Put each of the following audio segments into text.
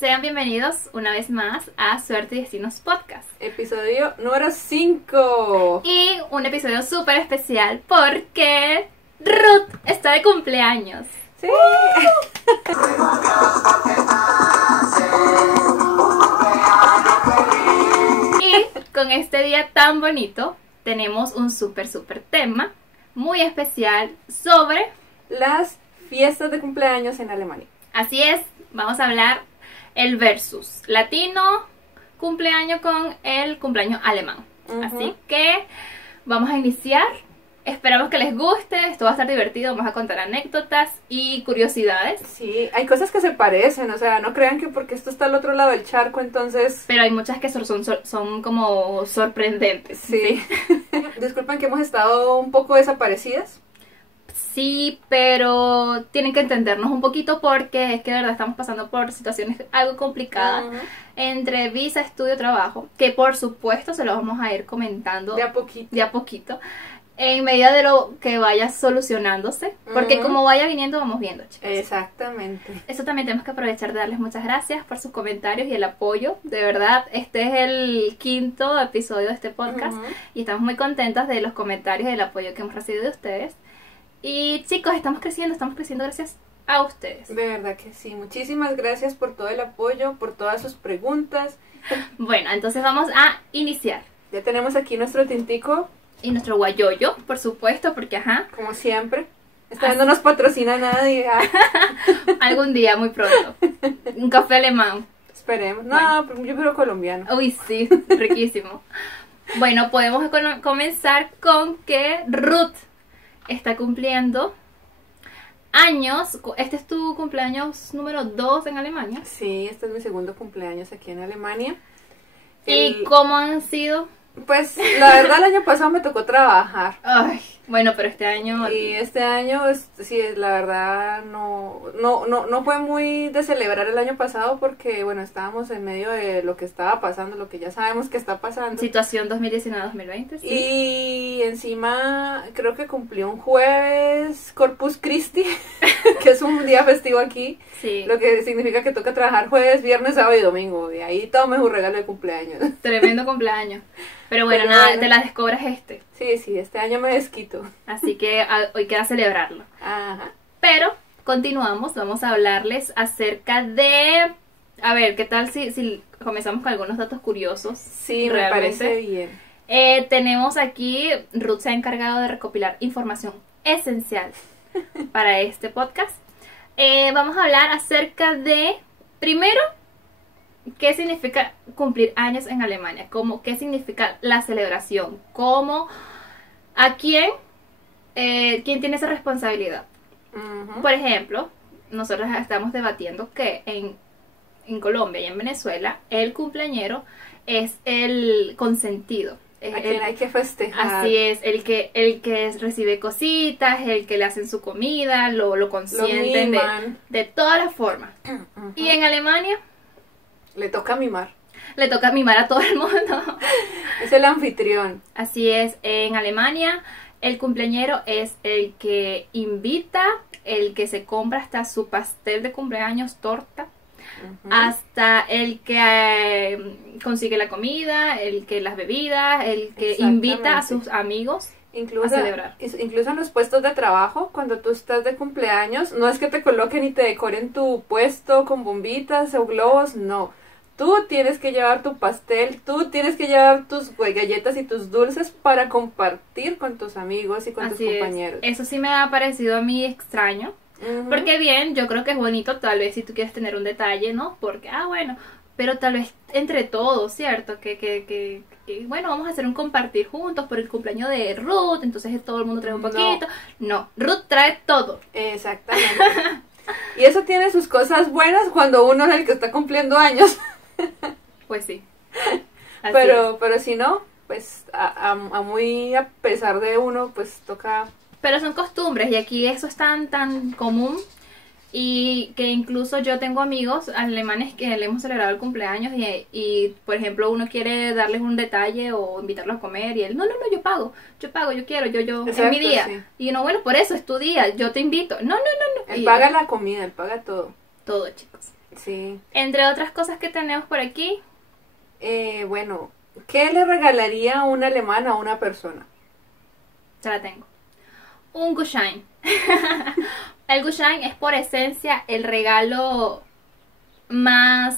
Sean bienvenidos una vez más a Suerte y Destinos Podcast. Episodio número 5. Y un episodio súper especial porque Ruth está de cumpleaños. Sí. Y con este día tan bonito tenemos un súper tema muy especial sobre... Las fiestas de cumpleaños en Alemania. Así es, vamos a hablar el versus latino cumpleaños con el cumpleaños alemán. Así que vamos a iniciar. Esperamos que les guste, esto va a estar divertido, vamos a contar anécdotas y curiosidades. Sí, hay cosas que se parecen, o sea, no crean que porque esto está al otro lado del charco, entonces... Pero hay muchas que son como sorprendentes. Sí. Disculpen que hemos estado un poco desaparecidas. Sí, pero tienen que entendernos un poquito porque es que de verdad estamos pasando por situaciones algo complicadas entre visa, estudio, trabajo, que por supuesto se lo vamos a ir comentando De a poquito. en medida de lo que vaya solucionándose, porque como vaya viniendo vamos viendo, chicos. Exactamente. Eso también tenemos que aprovechar de darles muchas gracias por sus comentarios y el apoyo. De verdad, este es el 5º episodio de este podcast y estamos muy contentas de los comentarios y el apoyo que hemos recibido de ustedes. Y chicos, estamos creciendo gracias a ustedes. De verdad que sí, muchísimas gracias por todo el apoyo, por todas sus preguntas. Bueno, entonces vamos a iniciar. Ya tenemos aquí nuestro tintico. Y nuestro guayoyo, por supuesto, porque Como siempre. Esta vez no nos patrocina nadie. Algún día, muy pronto. Un café alemán. Esperemos. No, bueno. Yo quiero colombiano. Uy, sí, riquísimo. Bueno, podemos comenzar con que Ruth está cumpliendo años. Este es tu cumpleaños número 2 en Alemania. Sí, este es mi segundo cumpleaños aquí en Alemania. ¿Y cómo han sido? Pues la verdad el año pasado me tocó trabajar. Ay, bueno, pero este año... Y este año, sí, la verdad no fue muy de celebrar el año pasado porque, bueno, estábamos en medio de lo que estaba pasando, lo que ya sabemos que está pasando. Situación 2019-2020, sí. Y encima creo que cumplí un jueves Corpus Christi, que es un día festivo aquí. Sí. Lo que significa que toca trabajar jueves, viernes, sábado y domingo. De ahí tome su regalo de cumpleaños. Tremendo cumpleaños. Pero bueno, nada, te la descobras este. Sí, este año me desquito. Así que hoy queda celebrarlo. Ajá. Pero continuamos, vamos a hablarles acerca de... A ver, ¿qué tal si comenzamos con algunos datos curiosos? Sí, realmente? Me parece bien. Tenemos aquí, Ruth se ha encargado de recopilar información esencial para este podcast. Vamos a hablar acerca de, primero, ¿qué significa cumplir años en Alemania? ¿Qué significa la celebración? ¿A quién tiene esa responsabilidad? Por ejemplo, nosotros estamos debatiendo que en Colombia y en Venezuela el cumpleañero es el consentido. A quien hay que festejar. Así es, el que recibe cositas, el que le hacen su comida, lo consienten de todas las formas. Y en Alemania... Le toca mimar. Le toca mimar a todo el mundo. Es el anfitrión. Así es, en Alemania el cumpleañero es el que invita, el que se compra hasta su pastel de cumpleaños, torta, hasta el que consigue la comida, el que las bebidas, el que invita a sus amigos a celebrar. Incluso en los puestos de trabajo, cuando tú estás de cumpleaños, no es que te coloquen y te decoren tu puesto con bombitas o globos, no. Tú tienes que llevar tu pastel, tú tienes que llevar tus galletas y tus dulces para compartir con tus amigos y con tus compañeros. Eso sí me ha parecido a mí extraño, porque bien, yo creo que es bonito tal vez si tú quieres tener un detalle, ¿no? Porque, bueno, pero tal vez entre todos, ¿cierto? Que bueno, vamos a hacer un compartir juntos por el cumpleaños de Ruth, entonces todo el mundo trae un poquito. No, Ruth trae todo. Exactamente. Y eso tiene sus cosas buenas cuando uno es el que está cumpliendo años. Pues sí. Pero si no, pues muy a pesar de uno, pues toca... Pero son costumbres y aquí eso es tan común y que incluso yo tengo amigos alemanes que le hemos celebrado el cumpleaños y por ejemplo uno quiere darles un detalle o invitarlos a comer y él, no, yo pago, yo quiero, yo Exacto, es mi día. Sí. Y uno, bueno, por eso es tu día, yo te invito. No. Él paga la comida, él paga todo. Todo, chicos. Sí. Entre otras cosas que tenemos por aquí, Bueno, ¿qué le regalaría un alemán a una persona? ya la tengo. Un Gutschein. El Gutschein es por esencia el regalo más,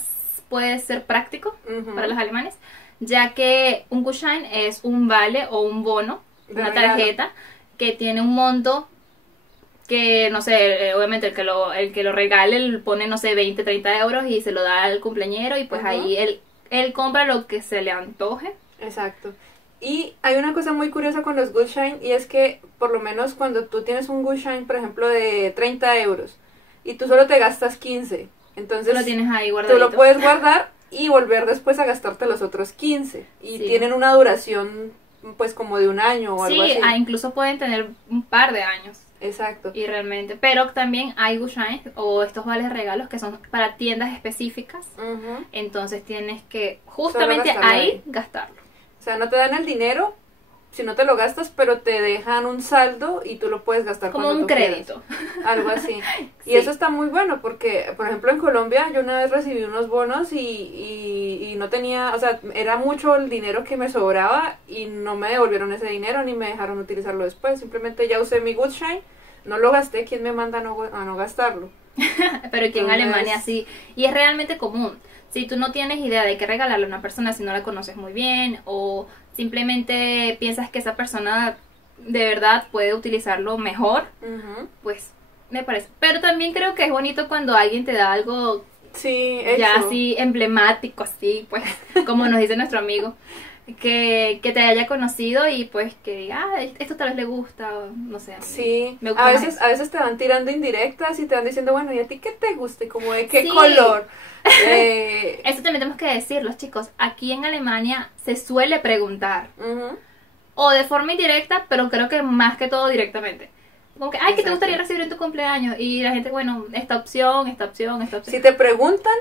puede ser práctico Ujú. para los alemanes, ya que un Gutschein es un vale o un bono, De una regalo. tarjeta que tiene un monto que, no sé, obviamente el que lo regale él pone, no sé, 20, 30 euros y se lo da al cumpleañero y pues Ujú. ahí él compra lo que se le antoje. Exacto. Y hay una cosa muy curiosa con los Gutschein y es que por lo menos cuando tú tienes un Gutschein, por ejemplo, de 30 euros y tú solo te gastas 15, entonces Tú lo tienes ahí tú guardadito. lo puedes guardar y volver después a gastarte los otros 15. Y Sí. tienen una duración pues como de un año o algo Sí, así. incluso pueden tener un par de años. Exacto. Y realmente, pero también hay Gutschein o estos vales regalos que son para tiendas específicas. Ujú. Entonces tienes que justamente gastarlo ahí ahí. gastarlo. O sea, no te dan el dinero si no te lo gastas, pero te dejan un saldo y tú lo puedes gastar Como cuando un tú quieras. crédito. Algo así. Y Sí. eso está muy bueno porque, por ejemplo, en Colombia yo una vez recibí unos bonos y no tenía, o sea, era mucho el dinero que me sobraba y no me devolvieron ese dinero ni me dejaron utilizarlo después. Simplemente ya usé mi Gutschein, no lo gasté, ¿quién me manda a no gastarlo? Pero aquí en Entonces- Alemania sí. Y es realmente común. Si tú no tienes idea de qué regalarle a una persona si no la conoces muy bien o simplemente piensas que esa persona de verdad puede utilizarlo mejor, Ujú. pues me parece. Pero también creo que es bonito cuando alguien te da algo Sí, ya hecho. así emblemático, así, pues, como nos dice nuestro amigo. Que te haya conocido y pues que diga, ah, esto tal vez le gusta, o no sé. A mí Sí, me gusta a más veces, eso. a veces te van tirando indirectas y te van diciendo, bueno, ¿y a ti qué te gusta? Y como de qué Sí. color. Eso también tenemos que decirlo, chicos. Aquí en Alemania se suele preguntar, Ujú. o de forma indirecta, pero creo que más que todo directamente. Como que, ay, ¿qué te Exacto. gustaría recibir en tu cumpleaños? Y la gente, bueno, esta opción, esta opción, esta opción. Si te preguntan,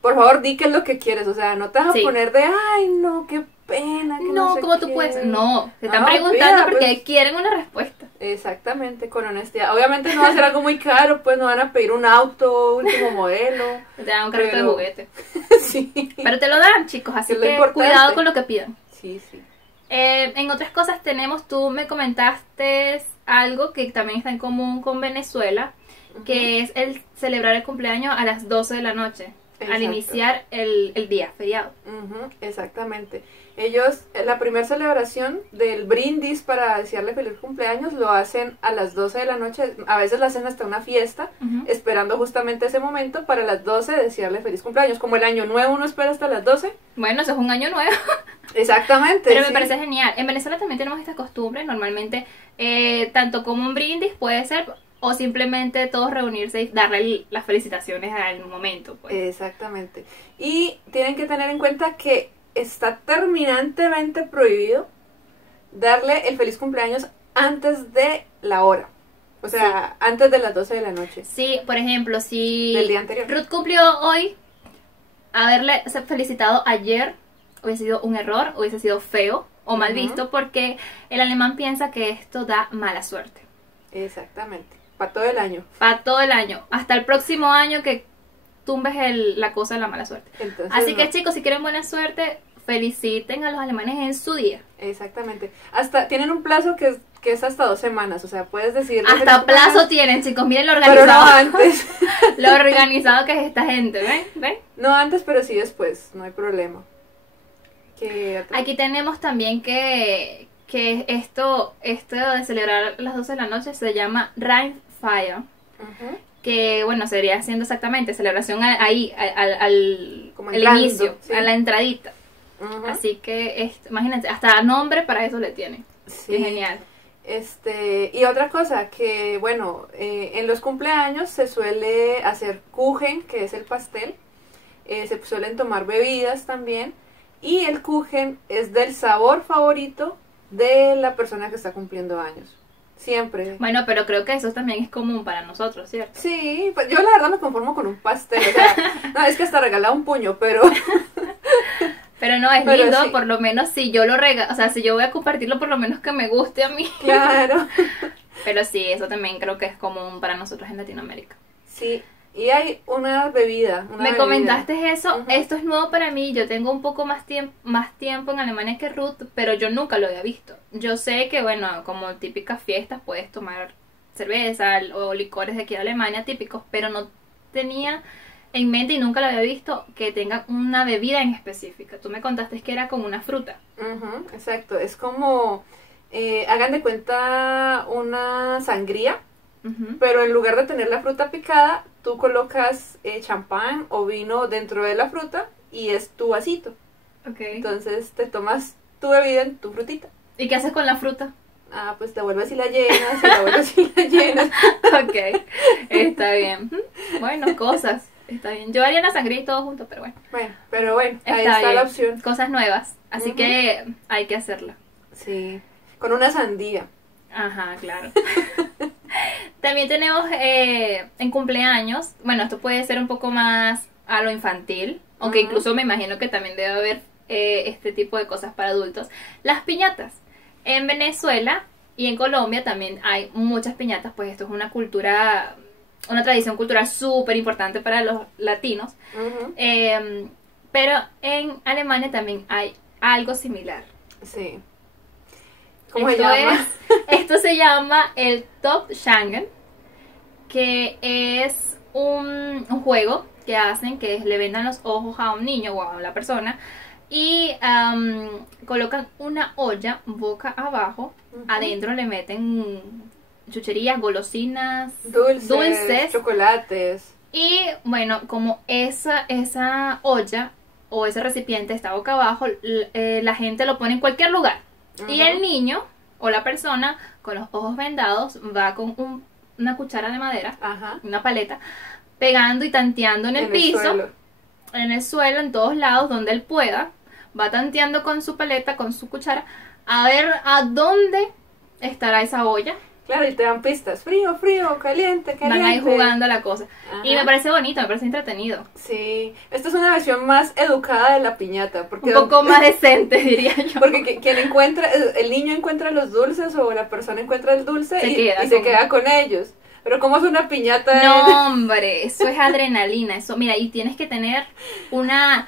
por favor, di qué es lo que quieres. O sea, no te vas Sí. a poner de, ay, no, qué pena. Que no No, sé ¿cómo tú qué". puedes? No, te están No, preguntando pida, porque pues. quieren una respuesta. Exactamente, con honestidad. Obviamente no va a ser algo muy caro, pues no van a pedir un auto, último modelo. Te dan un carrito de Pero- juguete. Sí. Pero te lo dan, chicos, así Es lo que importante. cuidado con lo que pidan. Sí, sí. En otras cosas tenemos, tú me comentaste algo que también está en común con Venezuela, que es el celebrar el cumpleaños a las 12 de la noche, al Exacto. iniciar el día feriado. Ujú, exactamente. Ellos, la primera celebración del brindis para desearle feliz cumpleaños lo hacen a las 12 de la noche. A veces lo hacen hasta una fiesta, Ujú. esperando justamente ese momento para las 12 desearle feliz cumpleaños. Como el año nuevo uno espera hasta las 12. Bueno, eso es un año nuevo, Exactamente. pero me sí. parece genial. En Venezuela también tenemos esta costumbre, normalmente, tanto como un brindis puede ser, o simplemente todos reunirse y darle las felicitaciones al momento. Pues. Exactamente. Y tienen que tener en cuenta que está terminantemente prohibido darle el feliz cumpleaños antes de la hora. O sea, antes de las 12 de la noche. Sí, por ejemplo, si Del día anterior. Ruth cumplió hoy, haberle felicitado ayer hubiese sido un error, hubiese sido feo o mal Ujú. visto, porque el alemán piensa que esto da mala suerte. Exactamente. Para todo el año. Para todo el año, hasta el próximo año que tumbes la cosa de la mala suerte. Entonces, Así que no. chicos, si quieren buena suerte, feliciten a los alemanes en su día. Exactamente. Hasta tienen un plazo que es hasta 2 semanas. O sea, puedes decir. Hasta plazo tienen, chicos, miren lo Pero no organizado, antes. lo organizado que es esta gente, ¿ven? ¿Ven? No antes, pero sí después. No hay problema. ¿Qué otra? Aquí tenemos también que esto de celebrar las 12 de la noche se llama Rheinfeier, Ujú. que bueno, sería haciendo exactamente celebración ahí, al Como el entrando, inicio, sí. a la entradita. Ujú. Así que, imagínense, hasta nombre para eso le tienen. Sí. Es genial. Y otra cosa, que bueno, en los cumpleaños se suele hacer Kuchen, que es el pastel, se suelen tomar bebidas también, y el Kuchen es del sabor favorito de la persona que está cumpliendo años. Siempre. Bueno, pero creo que eso también es común para nosotros, ¿cierto? Sí, pues yo la verdad me conformo con un pastel, o sea, no, es que hasta regalaba un puño, pero Pero no, es Pero lindo, sí. por lo menos si yo lo regalo, o sea, si yo voy a compartirlo, por lo menos que me guste a mí. claro. Pero sí, eso también creo que es común para nosotros en Latinoamérica. Sí, Y hay una bebida. Me comentaste eso, Ujú. esto es nuevo para mí, yo tengo un poco más tiempo en Alemania que Ruth, pero yo nunca lo había visto. Yo sé que, bueno, como típicas fiestas puedes tomar cerveza o licores de aquí de Alemania típicos, pero no tenía en mente y nunca lo había visto que tenga una bebida en específica. Tú me contaste que era como una fruta. Ujú, exacto, es como, hagan de cuenta una sangría, Ujú. pero en lugar de tener la fruta picada, tú colocas champán o vino dentro de la fruta y es tu vasito. Ok. Entonces te tomas tu bebida en tu frutita. ¿Y qué haces con la fruta? Ah, pues la vuelves y la llenas, y la vuelves y la llenas. Ok, está bien. Bueno, cosas. Está bien. Yo haría una sangría y todo junto, pero bueno. Bueno, pero bueno, ahí Está está bien. la opción. Cosas nuevas. Así Ujú. que hay que hacerla. Sí, con una sandía. Ajá, claro. También tenemos en cumpleaños, bueno, esto puede ser un poco más a lo infantil, aunque Ujú. incluso me imagino que también debe haber este tipo de cosas para adultos. Las piñatas. En Venezuela y en Colombia también hay muchas piñatas, pues esto es una cultura, una tradición cultural súper importante para los latinos. Ujú. Pero en Alemania también hay algo similar. Sí. ¿Cómo se Esto llama? esto se llama el Top Schangen, que es un juego que hacen que le vendan los ojos a un niño o a la persona y colocan una olla boca abajo, Ujú. adentro le meten chucherías, golosinas, Dulces, chocolates. y bueno, como esa olla o ese recipiente está boca abajo, la gente lo pone en cualquier lugar. Y Ujú. el niño o la persona con los ojos vendados va con una cuchara de madera, Ajá. una paleta, pegando y tanteando en el piso, suelo. en el suelo, en todos lados donde él pueda. Va tanteando con su paleta, con su cuchara, a ver a dónde estará esa olla. Claro, y te dan pistas. Frío, frío, caliente, caliente. Van ahí jugando a la cosa. Y Ajá. me parece bonito, me parece entretenido. Sí, esta es una versión más educada de la piñata. Porque Un poco más decente, diría yo. Porque quien encuentra, el niño encuentra los dulces o la persona encuentra el dulce Se y queda se con- queda con ellos. Pero como es una piñata, No, hombre, eso es adrenalina. Eso, mira, y tienes que tener una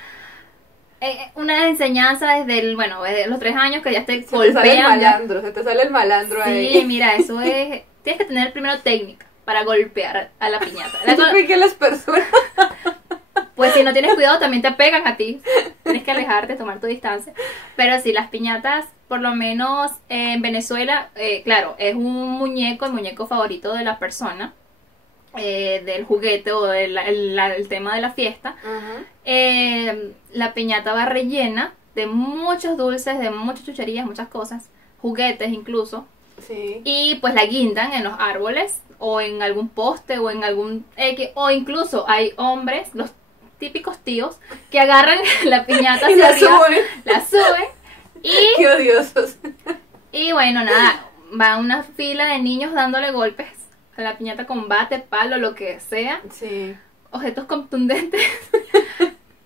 enseñanza desde los 3 años que ya te se te sale el golpean. malandro, se te sale el malandro Sí, ahí. mira, eso es. Tienes que tener primero técnica para golpear a la piñata. Yo creo que las personas... Pues si no tienes cuidado también te pegan a ti. Tienes que alejarte, tomar tu distancia. Pero sí, las piñatas, por lo menos en Venezuela, claro, es un muñeco, el muñeco favorito de la persona, del juguete o el tema de la fiesta. Ujú. La piñata va rellena de muchos dulces, de muchas chucherías, muchas cosas, juguetes incluso. Sí. Y pues la guindan en los árboles o en algún poste o en algún o incluso hay hombres, los típicos tíos, que agarran la piñata Y hacia la arriba, suben. la suben Qué odiosos. y bueno, nada, va una fila de niños dándole golpes a la piñata con bate, palo, lo que sea, Sí. objetos contundentes.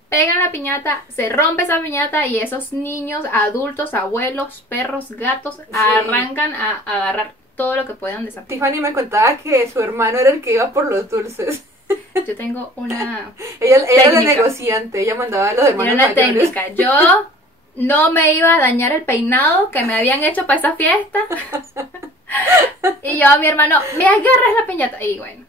Pegan la piñata, se rompe esa piñata y esos niños, adultos, abuelos, perros, gatos, arrancan a agarrar todo lo que puedan de esa piñata. Tiffany me contaba que su hermano era el que iba por los dulces. Yo tengo una Ella era la técnica. negociante, ella mandaba a los hermanos Era una mayores. técnica. Yo no me iba a dañar el peinado que me habían hecho para esa fiesta. Y yo a mi hermano, me agarras la piñata. Y bueno,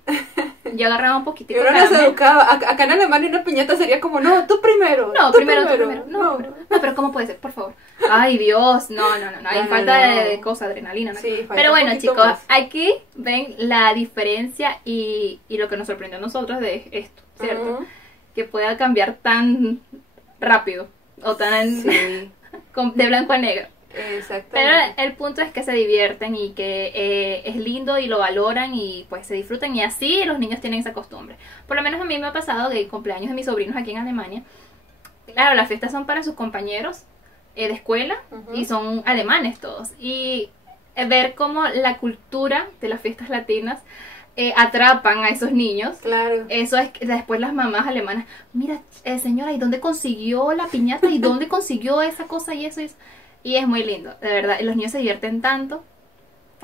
yo agarraba un Y poquitico uno de no se caramelo. educaba. Acá en Alemania una piñata sería como, no, tú primero. No, tú primero, tú primero. No, pero ¿cómo puede ser? Por favor. Ay, Dios. No. Hay No, falta no. de cosa, adrenalina. ¿no? Sí, falta Pero un bueno, poquito chicos, más. aquí ven la diferencia y lo que nos sorprendió a nosotros de esto, ¿cierto? Ujú. Que pueda cambiar tan rápido o tan Sí, de blanco a negro. Pero exactamente. el punto es que se divierten y que es lindo y lo valoran y pues se disfrutan y así los niños tienen esa costumbre. Por lo menos a mí me ha pasado que en cumpleaños de mis sobrinos aquí en Alemania, claro, las fiestas son para sus compañeros de escuela Ujú. y son alemanes todos. Y ver cómo la cultura de las fiestas latinas atrapan a esos niños. Claro. Eso es que después las mamás alemanas, mira, señora, ¿y dónde consiguió la piñata? ¿Y dónde consiguió esa cosa y eso y eso? Y es muy lindo, de verdad. Y los niños se divierten tanto.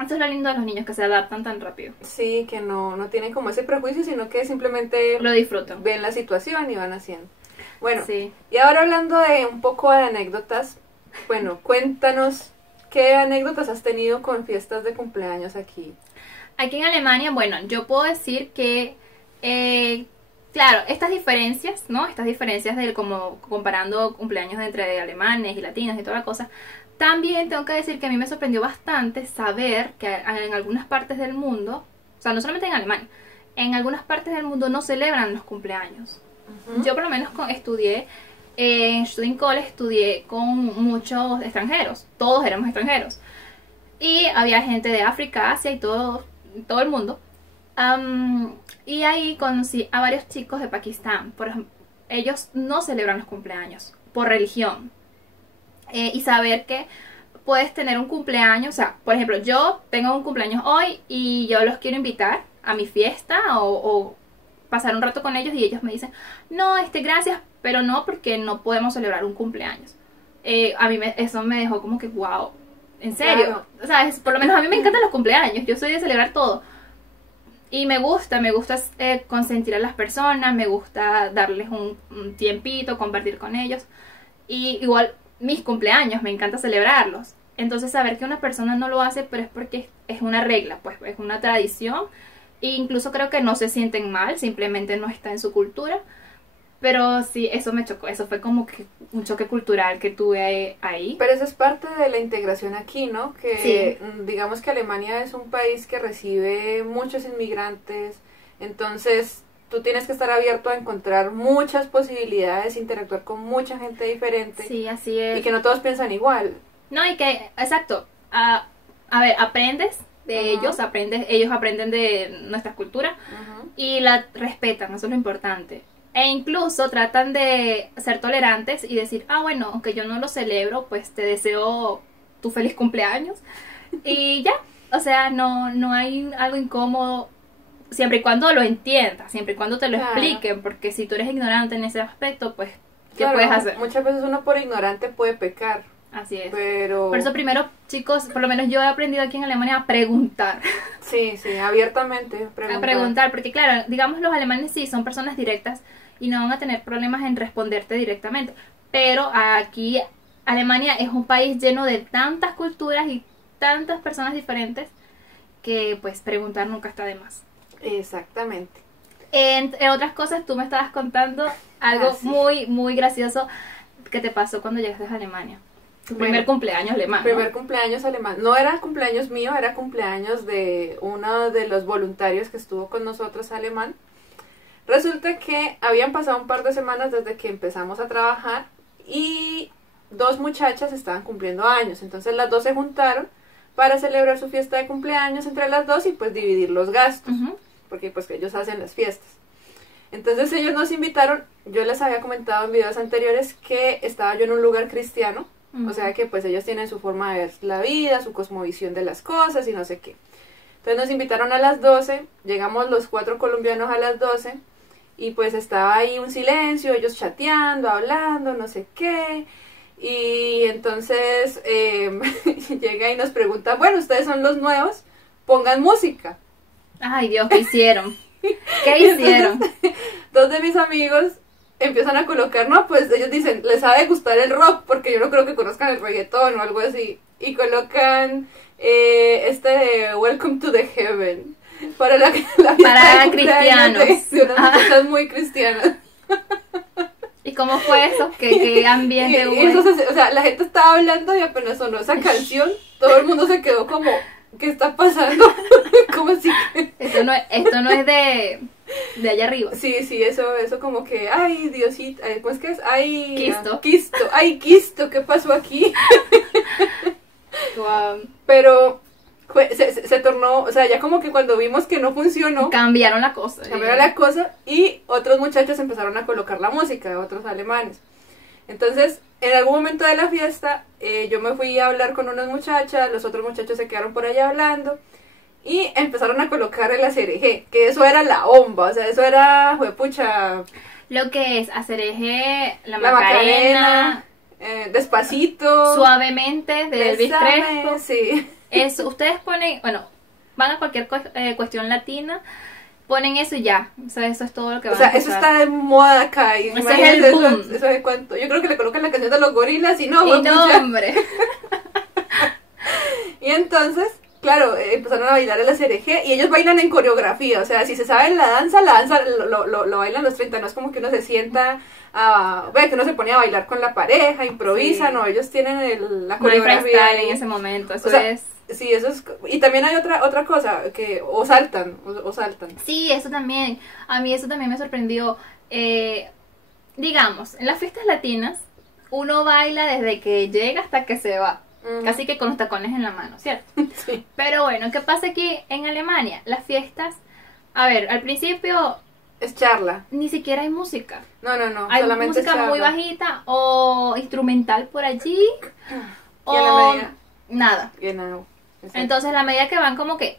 Eso es lo lindo de los niños, que se adaptan tan rápido. Sí, que no tienen como ese prejuicio, sino que simplemente Lo disfrutan. ven la situación y van haciendo. Bueno, Sí. y ahora hablando de un poco de anécdotas, bueno, cuéntanos qué anécdotas has tenido con fiestas de cumpleaños aquí. Aquí en Alemania, bueno, yo puedo decir que, claro, estas diferencias, ¿no? Estas diferencias de como comparando cumpleaños entre alemanes y latinos y toda la cosa. También tengo que decir que a mí me sorprendió bastante saber que en algunas partes del mundo, o sea, no solamente en Alemania, en algunas partes del mundo no celebran los cumpleaños. Yo por lo menos estudié en Student College, estudié con muchos extranjeros, todos éramos extranjeros. Y había gente de África, Asia y todo el mundo. Y ahí conocí a varios chicos de Pakistán. Por ejemplo, ellos no celebran los cumpleaños por religión. Y saber que puedes tener un cumpleaños, o sea, por ejemplo, yo tengo un cumpleaños hoy y yo los quiero invitar a mi fiesta o pasar un rato con ellos y ellos me dicen, no, gracias, pero no, porque no podemos celebrar un cumpleaños. A mí eso me dejó como que, wow, en serio. Claro. O sea, por lo menos a mí me encantan los cumpleaños, yo soy de celebrar todo. Y me gusta consentir a las personas, me gusta darles un tiempito, compartir con ellos. Y igual mis cumpleaños, me encanta celebrarlos. Entonces saber que una persona no lo hace, pero es porque es una regla, pues es una tradición. E incluso creo que no se sienten mal, simplemente no está en su cultura. Pero sí, eso me chocó, eso fue como que un choque cultural que tuve ahí. Pero eso es parte de la integración aquí, ¿no? Que Sí. digamos que Alemania es un país que recibe muchos inmigrantes, entonces tú tienes que estar abierto a encontrar muchas posibilidades, interactuar con mucha gente diferente. Sí, así es. Y que no todos piensan igual. No, y que, exacto, a ver, aprendes de ellos aprenden de nuestra cultura y la respetan, eso es lo importante. E incluso tratan de ser tolerantes y decir, bueno, aunque yo no lo celebro, pues te deseo tu feliz cumpleaños. Y ya, o sea, no hay algo incómodo, siempre y cuando lo entiendas, siempre y cuando te lo Claro. expliquen, porque si tú eres ignorante en ese aspecto, pues, ¿qué Claro, puedes hacer? muchas veces uno por ignorante puede pecar, Así es. pero Por eso primero, chicos, por lo menos yo he aprendido aquí en Alemania a preguntar. sí, abiertamente A preguntar, porque claro, digamos los alemanes sí son personas directas y no van a tener problemas en responderte directamente. Pero aquí Alemania es un país lleno de tantas culturas y tantas personas diferentes que pues preguntar nunca está de más. Exactamente. Entre otras cosas, tú me estabas contando algo Sí. muy, muy gracioso que te pasó cuando llegaste a Alemania. Tu Bueno, primer cumpleaños alemán, ¿no? Primer cumpleaños alemán. No era cumpleaños mío, era cumpleaños de uno de los voluntarios que estuvo con nosotros alemán. Resulta que habían pasado un par de semanas desde que empezamos a trabajar y dos muchachas estaban cumpliendo años. Entonces las dos se juntaron para celebrar su fiesta de cumpleaños entre las dos y pues dividir los gastos, Ujú. porque pues que ellos hacen las fiestas. Entonces ellos nos invitaron, yo les había comentado en videos anteriores que estaba yo en un lugar cristiano, o sea que pues ellos tienen su forma de ver la vida, su cosmovisión de las cosas y no sé qué. Entonces nos invitaron a las 12, llegamos los 4 colombianos a las 12 y pues estaba ahí un silencio, ellos chateando, hablando, no sé qué. Y entonces llega y nos pregunta, bueno, ustedes son los nuevos, pongan música. Ay, Dios, ¿qué hicieron? ¿Qué hicieron? Dos de mis amigos empiezan a colocar, no, pues ellos dicen, les ha de gustar el rock, porque yo no creo que conozcan el reggaetón o algo así. Y colocan de Welcome to the Heaven. Para la fiesta Para de cumpleaños cristianos. de unas muchachas muy cristianas. ¿Y cómo fue eso? ¿Qué ambiente hubo? Y eso o sea, la gente estaba hablando y apenas sonó esa canción, todo el mundo se quedó como, ¿qué está pasando? Como así que... Esto no es de allá arriba. Sí, eso como que, ay, Diosito, ¿cómo es que es? Ay, Quisto. Ay, Quisto, ¿qué pasó aquí? Wow. Pero se tornó, o sea, ya como que cuando vimos que no funcionó, Cambiaron la cosa. cambiaron la cosa y otros muchachos empezaron a colocar la música, otros alemanes. Entonces, en algún momento de la fiesta, yo me fui a hablar con unas muchachas, los otros muchachos se quedaron por allá hablando y empezaron a colocar el ACRG, que eso era la bomba, o sea, eso era, juepucha, Lo que es hacer eje, la la Macarena, Despacito, suavemente de Elvis Bésame, Crespo. sí. Eso, ustedes ponen, bueno, van a cualquier cuestión latina, ponen eso y ya. O sea, eso es todo lo que van O sea, a eso escuchar. está de moda acá. Y Ese es imagínense el boom. eso de cuánto. Yo creo que le colocan la canción de los gorilas y no, Y pues, no, ya. hombre. Y entonces, claro, empezaron a bailar el ACRG y ellos bailan en coreografía. O sea, si se sabe la danza lo bailan los 30. No es como que uno se sienta ve que uno se pone a bailar con la pareja, improvisa, Sí. no, ellos tienen la No hay coreografía freestyle ahí. en ese momento, eso O sea, es... sí, eso es. Y también hay otra cosa, que o saltan, o saltan. Sí, eso también. A mí eso también me sorprendió. Digamos, en las fiestas latinas, uno baila desde que llega hasta que se va. Ujú. Casi que con los tacones en la mano, ¿cierto? Sí. Pero bueno, ¿qué pasa aquí en Alemania? Las fiestas, a ver, al principio Es charla. ni siquiera hay música. No, Hay solamente es música muy charla. bajita o instrumental por allí Y a la o medida. nada. Genau. Exacto. Entonces, a la medida que van como que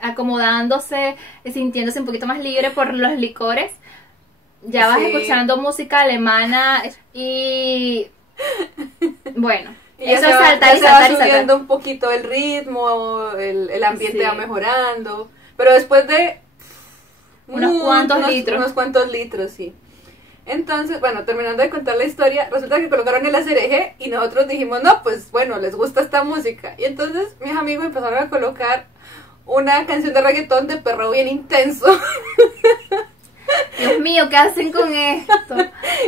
acomodándose, sintiéndose un poquito más libre por los licores, ya vas Sí. escuchando música alemana y bueno, Y ya eso se es va- saltar ya y se va saltar y subiendo saltar. un poquito el ritmo, el ambiente Sí. va mejorando. Pero después de Unos cuantos litros. Unos cuantos litros, sí. Entonces, bueno, terminando de contar la historia, resulta que colocaron el ACRG y nosotros dijimos, no, pues bueno, les gusta esta música. Y entonces mis amigos empezaron a colocar una canción de reggaetón de perreo bien intenso. Dios mío, ¿qué hacen con esto?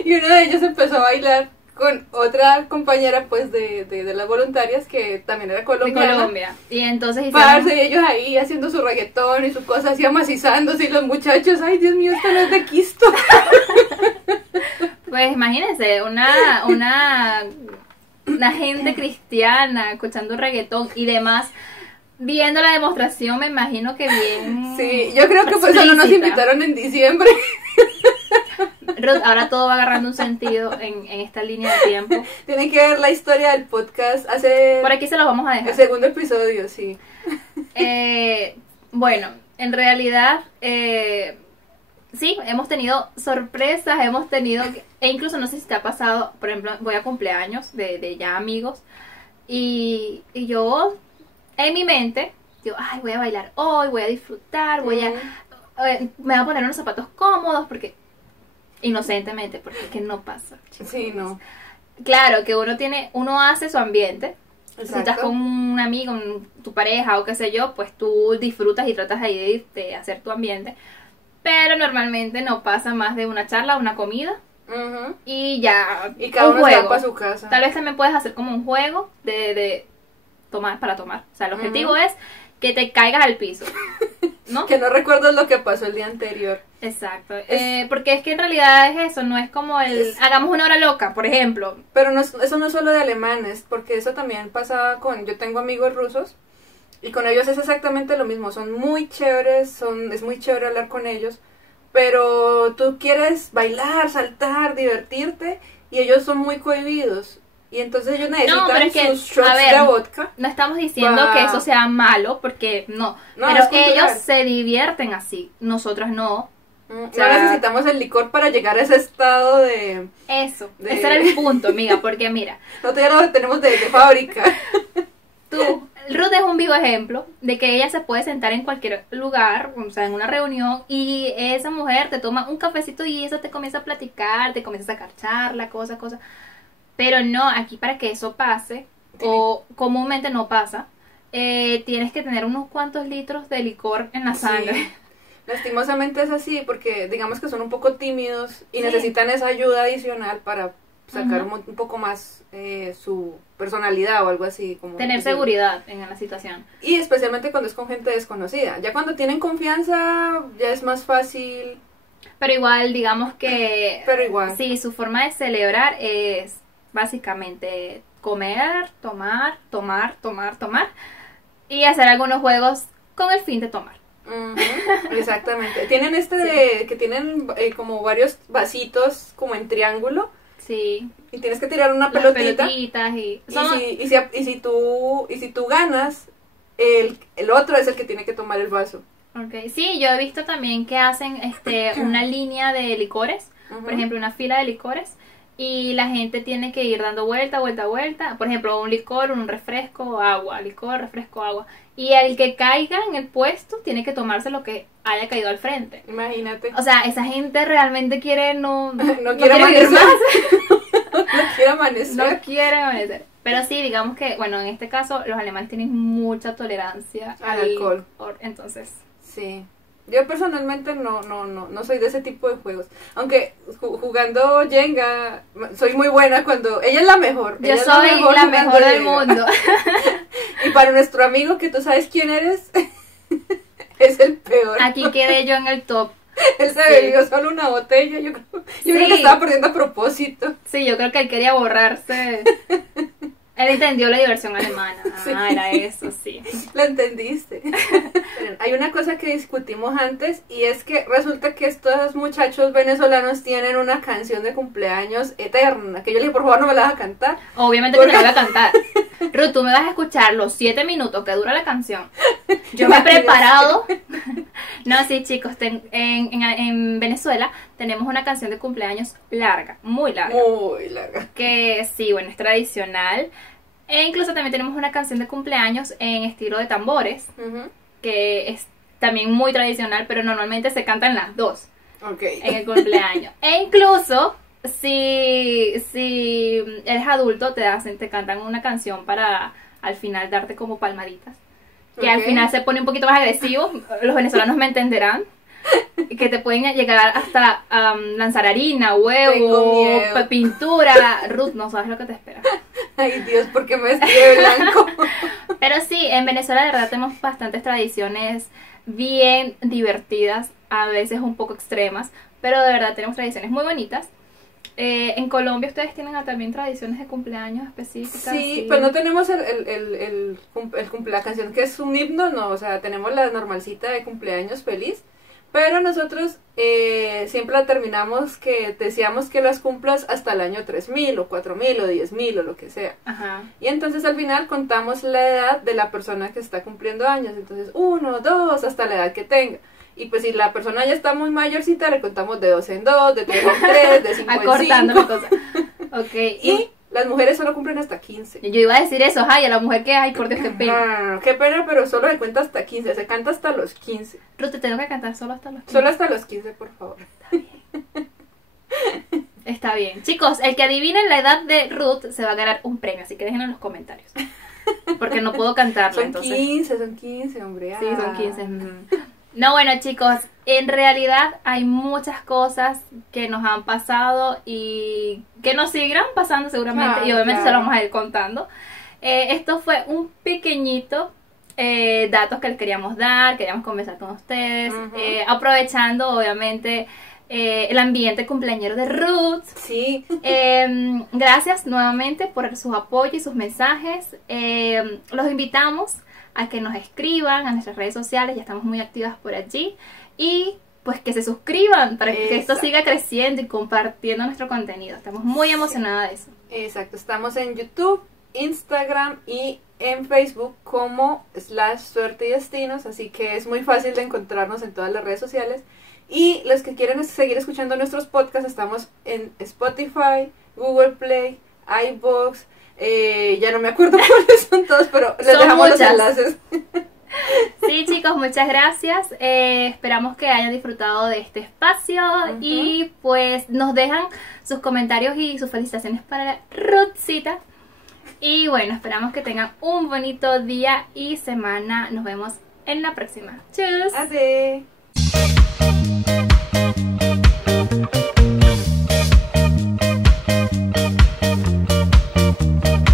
Y uno de ellos empezó a bailar con otra compañera, pues, de las voluntarias, que también era De colombiana. Colombia. Y entonces Parce, hicieron... y ellos ahí haciendo su reggaetón y su cosa así amacizándose y los muchachos, ay Dios mío, esto no es de Quisto. Pues imagínense, una gente cristiana escuchando reggaetón y demás, viendo la demostración, me imagino que bien... Sí, yo creo que por eso no nos explícita. invitaron en diciembre. Ruth, ahora todo va agarrando un sentido en esta línea de tiempo. Tienen que ver la historia del podcast hace Por aquí se los vamos a el dejar. segundo episodio, sí. Bueno, en realidad, sí, hemos tenido sorpresas, hemos tenido, e incluso no sé si te ha pasado, por ejemplo, voy a cumpleaños de ya amigos, y yo, en mi mente, digo, ay, voy a bailar hoy, voy a disfrutar, me voy a poner unos zapatos cómodos, porque, inocentemente, porque es que no pasa, chicos. Sí, no. Claro, que uno hace su ambiente. Si estás Exacto. con un amigo, tu pareja o qué sé yo, pues tú disfrutas y tratas ahí de hacer tu ambiente. Pero normalmente no pasa más de una charla, una comida Ujú. y ya Y cada un uno se va juego. para su casa. Tal vez también puedes hacer como un juego de tomar para tomar. O sea, el objetivo es que te caigas al piso, ¿no? Que no recuerdas lo que pasó el día anterior. Exacto. Porque es que en realidad es eso, no es como hagamos una hora loca, por ejemplo. Pero no, eso no es solo de alemanes, porque eso también pasa yo tengo amigos rusos y con ellos es exactamente lo mismo, son muy chéveres, es muy chévere hablar con ellos, pero tú quieres bailar, saltar, divertirte y ellos son muy cohibidos y entonces ellos necesitan pero es que, sus shots a ver, de vodka. No estamos diciendo Va. que eso sea malo, porque no. No, pero es cultural. ellos se divierten así, nosotros no. No sea, necesitamos el licor para llegar a ese estado de... Eso, De- ese era el punto, amiga, porque mira, Nosotros ya lo tenemos de fábrica. Ruth es un vivo ejemplo de que ella se puede sentar en cualquier lugar, o sea, en una reunión, y esa mujer te toma un cafecito y esa te comienza a platicar, te comienza a sacar charla, cosa. Pero no, aquí para que eso pase, o comúnmente no pasa, tienes que tener unos cuantos litros de licor en la sangre. Sí. Lastimosamente es así, porque digamos que son un poco tímidos y Sí. necesitan esa ayuda adicional para sacar Ujú. un poco más su personalidad o algo así. Como Tener decirlo. seguridad en la situación. Y especialmente cuando es con gente desconocida. Ya cuando tienen confianza ya es más fácil, Pero igual, digamos que... pero igual. Sí, su forma de celebrar es básicamente comer, tomar y hacer algunos juegos con el fin de tomar. Ujú, exactamente. Tienen que tienen como varios vasitos como en triángulo Sí, y tienes que tirar una las pelotita. pelotitas y... Y si tú ganas, el otro es el que tiene que tomar el vaso. Okay. Sí, yo he visto también que hacen una línea de licores, Ujú. por ejemplo, una fila de licores, y la gente tiene que ir dando vuelta, vuelta, vuelta. Por ejemplo, un licor, un refresco, agua, licor, refresco, agua. Y el que caiga en el puesto tiene que tomarse lo que haya caído al frente. Imagínate. O sea, esa gente realmente quiere no quiere quiere vivir amanecer. más. No quiere amanecer. No quiere amanecer. Pero sí, digamos que, bueno, en este caso los alemanes tienen mucha tolerancia Al alcohol. Entonces, Sí. Yo personalmente no soy de ese tipo de juegos. Aunque jugando Jenga, soy muy buena cuando... Ella es la mejor. yo Ella es soy la jugando mejor del Jenga. mundo. Y para nuestro amigo, que tú sabes quién eres, es el peor. Aquí quedé yo en el top. Él se Sí. bebió solo una botella. Yo creo que estaba perdiendo a propósito. Sí, yo creo que él quería borrarse. Él entendió la diversión alemana. Sí. Ah, era eso, sí. Lo entendiste. Miren, hay una cosa que discutimos antes y es que resulta que estos muchachos venezolanos tienen una canción de cumpleaños eterna. Que yo le dije, por favor, no me la vas a cantar. Obviamente que no la voy a cantar. Ruth, tú me vas a escuchar los 7 minutos que dura la canción. Yo me he preparado. No, sí, chicos, en Venezuela tenemos una canción de cumpleaños larga, muy larga. Muy larga. Que sí, bueno, es tradicional. E incluso también tenemos una canción de cumpleaños en estilo de tambores, Ujú. que es también muy tradicional, pero normalmente se cantan las dos Ok. en el cumpleaños. E incluso si eres adulto te cantan una canción para al final darte como palmaditas. Que al Ok. final se pone un poquito más agresivo, los venezolanos me entenderán. Que te pueden llegar hasta lanzar harina, Tengo huevo, miedo. pintura. Ruth, no sabes lo que te espera. Ay, Dios, ¿por qué me vestí de blanco? Pero sí, en Venezuela de verdad tenemos bastantes tradiciones bien divertidas, a veces un poco extremas, pero de verdad tenemos tradiciones muy bonitas. En Colombia ustedes tienen también tradiciones de cumpleaños específicas. Sí, pues no tenemos la canción que es un himno, no, o sea, tenemos la normalcita de cumpleaños feliz, pero nosotros siempre la terminamos que decíamos que las cumplas hasta el año 3000 o 4000 o 10000 o lo que sea. Ajá. Y entonces al final contamos la edad de la persona que está cumpliendo años, entonces 1, 2, hasta la edad que tenga. Y pues si la persona ya está muy mayorcita, le contamos de 2 en 2, de 3 en 3, de 5 en 5. Acortando la cosa. Ok, Y las mujeres solo cumplen hasta 15. yo iba a decir eso, ay, a la mujer que, ay, por Dios, qué No, pena. qué pena, pero solo se cuenta hasta 15, se canta hasta los 15. Ruth, te tengo que cantar solo hasta los 15. Solo hasta los 15, por favor. Está bien. Chicos, el que adivine la edad de Ruth se va a ganar un premio, así que déjenlo en los comentarios. Porque no puedo cantarlo, Son entonces. 15, hombre. Sí, son 15. No, bueno, chicos, en realidad hay muchas cosas que nos han pasado y que nos seguirán pasando seguramente, Claro, y obviamente claro. se lo vamos a ir contando. Esto fue un pequeñito datos que les queríamos dar, queríamos conversar con ustedes, Ujú. aprovechando obviamente el ambiente cumpleañero de Ruth. Sí. Gracias nuevamente por sus apoyos y sus mensajes. Los invitamos a que nos escriban a nuestras redes sociales, ya estamos muy activas por allí. Y pues que se suscriban para que esto Exacto. siga creciendo y compartiendo nuestro contenido. Estamos muy emocionadas de eso. Exacto, estamos en YouTube, Instagram y en Facebook como /suerte y destinos, así que es muy fácil de encontrarnos en todas las redes sociales. Y los que quieren seguir escuchando nuestros podcasts, estamos en Spotify, Google Play, iVoox, ya no me acuerdo cuáles son todos, pero les Son dejamos muchas. los enlaces. Sí, chicos, muchas gracias. Esperamos que hayan disfrutado de este espacio. Ujú. Y pues nos dejan sus comentarios y sus felicitaciones para Ruthcita. Y bueno, esperamos que tengan un bonito día y semana. Nos vemos en la próxima. Tschüss. Ade.